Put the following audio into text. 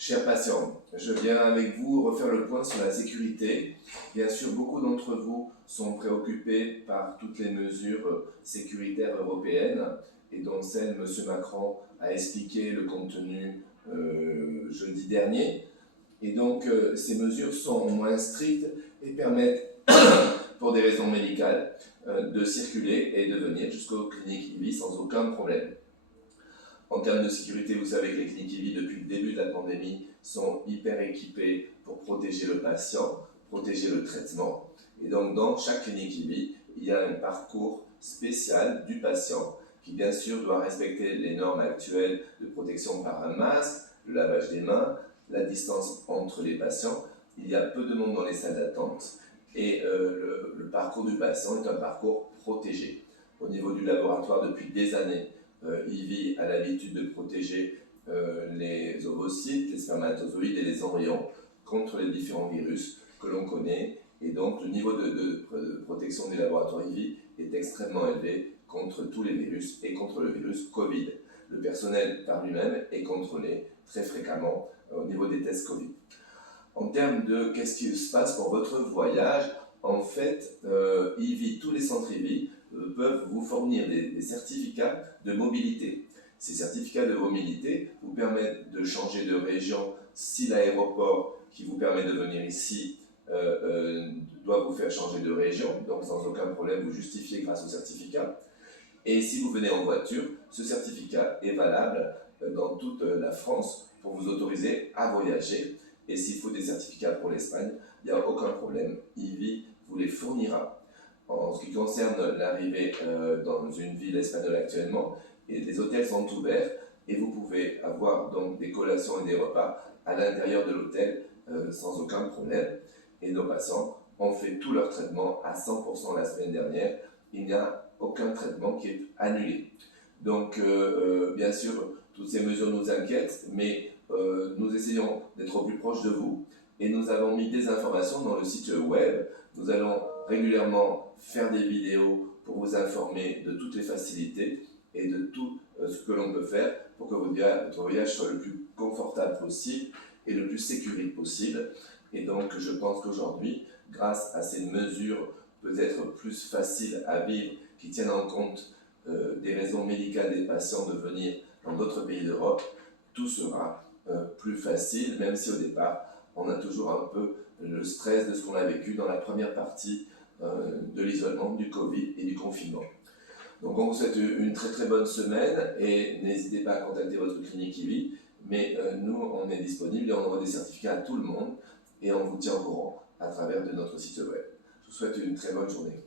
Chers patients, je viens avec vous refaire le point sur la sécurité. Bien sûr, beaucoup d'entre vous sont préoccupés par toutes les mesures sécuritaires européennes et dont celle M. Macron a expliqué le contenu jeudi dernier. Et donc, ces mesures sont moins strictes et permettent, pour des raisons médicales, de circuler et de venir jusqu'aux cliniques IVI sans aucun problème. En termes de sécurité, vous savez que les cliniques IVI, depuis le début de la pandémie, sont hyper équipées pour protéger le patient, protéger le traitement. Et donc, dans chaque clinique IVI, il y a un parcours spécial du patient qui, bien sûr, doit respecter les normes actuelles de protection par un masque, le lavage des mains, la distance entre les patients. Il y a peu de monde dans les salles d'attente et le parcours du patient est un parcours protégé. Au niveau du laboratoire, depuis des années, IVI a l'habitude de protéger les ovocytes, les spermatozoïdes et les embryons contre les différents virus que l'on connaît. Et donc, le niveau de protection des laboratoires IVI est extrêmement élevé contre tous les virus et contre le virus Covid. Le personnel par lui-même est contrôlé très fréquemment au niveau des tests Covid. En termes de qu'est-ce qui se passe pour votre voyage, en fait, IVI, tous les centres IVI peuvent vous fournir des certificats de mobilité. Ces certificats de mobilité vous permettent de changer de région si l'aéroport qui vous permet de venir ici doit vous faire changer de région, donc sans aucun problème vous justifiez grâce au certificat. Et si vous venez en voiture, ce certificat est valable dans toute la France pour vous autoriser à voyager. Et s'il faut des certificats pour l'Espagne, il n'y a aucun problème, IVI vous les fournira. En ce qui concerne l'arrivée dans une ville espagnole actuellement, et les hôtels sont ouverts et vous pouvez avoir donc des collations et des repas à l'intérieur de l'hôtel sans aucun problème. Et nos patients ont fait tout leur traitement à 100% la semaine dernière. Il n'y a aucun traitement qui est annulé. Donc, bien sûr, toutes ces mesures nous inquiètent, mais nous essayons d'être au plus proche de vous et nous avons mis des informations dans le site web. Nous allons régulièrement faire des vidéos pour vous informer de toutes les facilités et de tout ce que l'on peut faire pour que votre voyage soit le plus confortable possible et le plus sécurisé possible. Et donc, je pense qu'aujourd'hui, grâce à ces mesures peut-être plus faciles à vivre, qui tiennent en compte des raisons médicales des patients de venir dans d'autres pays d'Europe, tout sera plus facile, même si au départ, on a toujours un peu le stress de ce qu'on a vécu dans la première partie de l'isolement, du Covid et du confinement. Donc on vous souhaite une très très bonne semaine et n'hésitez pas à contacter votre clinique IVI, mais nous on est disponible et on envoie des certificats à tout le monde et on vous tient au courant à travers de notre site web. Je vous souhaite une très bonne journée.